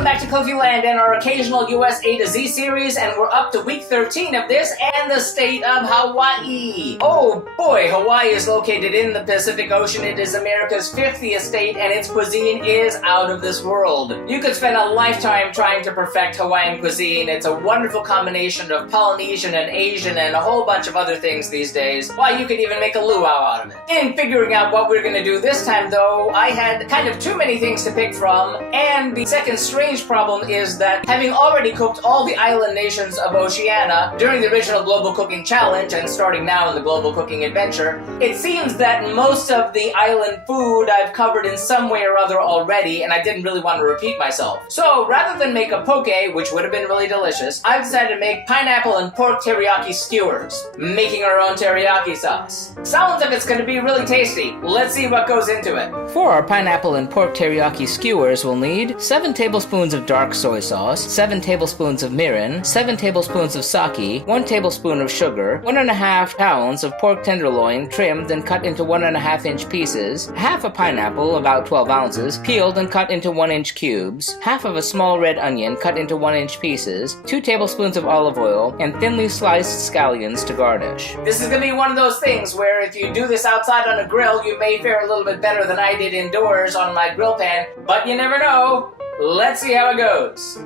Welcome back to Cliffieland and our occasional US A to Z series, and we're up to week 13 of this and the state of Hawaii. Oh boy, Hawaii is located in the Pacific Ocean. It is America's 50th state and its cuisine is out of this world. You could spend a lifetime trying to perfect Hawaiian cuisine. It's a wonderful combination of Polynesian and Asian and a whole bunch of other things these days. Why, you could even make a luau out of it. In figuring out what we're going to do this time though, I had kind of too many things to pick from, and the second strange problem is that having already cooked all the island nations of Oceania during the original Global Cooking Challenge and starting now in the Global Cooking Adventure, it seems that most of the island food I've covered in some way or other already, and I didn't really want to repeat myself. So rather than make a poke, which would have been really delicious, I've decided to make pineapple and pork teriyaki skewers, making our own teriyaki sauce. Sounds like it's going to be really tasty. Let's see what goes into it. For our pineapple and pork teriyaki skewers, we'll need 7 tablespoons of dark soy sauce, 7 tablespoons of mirin, 7 tablespoons of sake, 1 tablespoon of sugar, 1.5 pounds of pork tenderloin trimmed and cut into 1.5-inch pieces, half a pineapple, about 12 ounces, peeled and cut into 1-inch cubes, half of a small red onion cut into 1-inch pieces, 2 tablespoons of olive oil, and thinly sliced scallions to garnish. This is going to be one of those things where if you do this outside on a grill, you may fare a little bit better than I did indoors on my grill pan, but you never know. Let's see how it goes.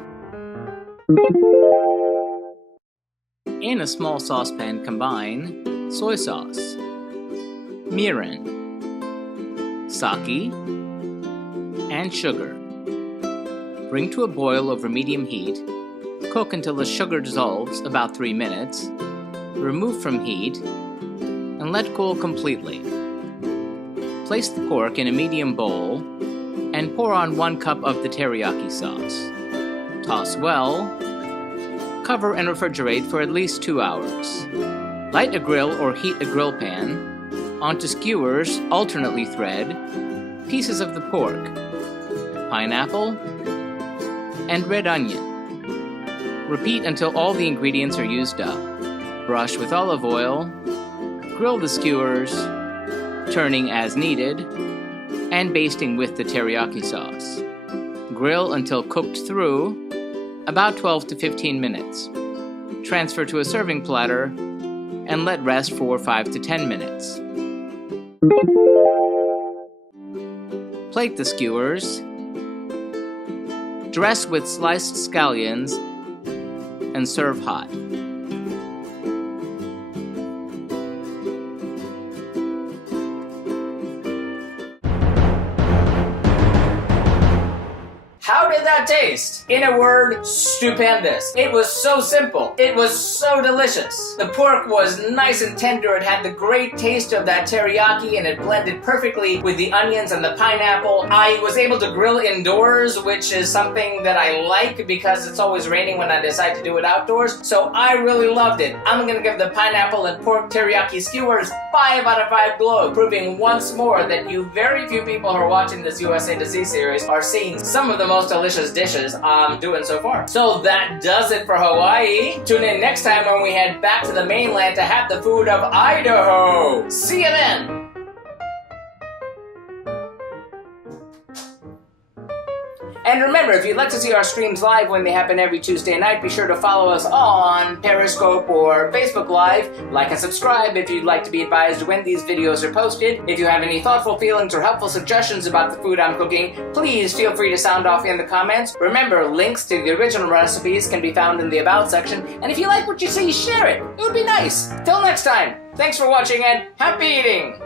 In a small saucepan, combine soy sauce, mirin, sake, and sugar. Bring to a boil over medium heat. Cook until the sugar dissolves, about 3 minutes. Remove from heat and let cool completely. Place the pork in a medium bowl and pour on 1 cup of the teriyaki sauce. Toss well, cover and refrigerate for at least 2 hours. Light a grill or heat a grill pan. Onto skewers, alternately thread pieces of the pork, pineapple, and red onion. Repeat until all the ingredients are used up. Brush with olive oil, grill the skewers, turning as needed, and basting with the teriyaki sauce. Grill until cooked through, about 12 to 15 minutes. Transfer to a serving platter and let rest for 5 to 10 minutes. Plate the skewers, dress with sliced scallions, and serve hot. How did that taste? In a word, stupendous. It was so simple. It was so delicious. The pork was nice and tender. It had the great taste of that teriyaki and it blended perfectly with the onions and the pineapple. I was able to grill indoors, which is something that I like because it's always raining when I decide to do it outdoors. So I really loved it. I'm gonna give the pineapple and pork teriyaki skewers 5 out of 5 glow, proving once more that you very few people who are watching this USA to Z series are seeing some of the most delicious dishes I'm doing so far. So that does it for Hawaii. Tune in next time when we head back to the mainland to have the food of Idaho. See you then! And remember, if you'd like to see our streams live when they happen every Tuesday night, be sure to follow us on Periscope or Facebook Live. Like and subscribe if you'd like to be advised when these videos are posted. If you have any thoughtful feelings or helpful suggestions about the food I'm cooking, please feel free to sound off in the comments. Remember, links to the original recipes can be found in the About section. And if you like what you see, share it. It would be nice. Till next time, thanks for watching and happy eating!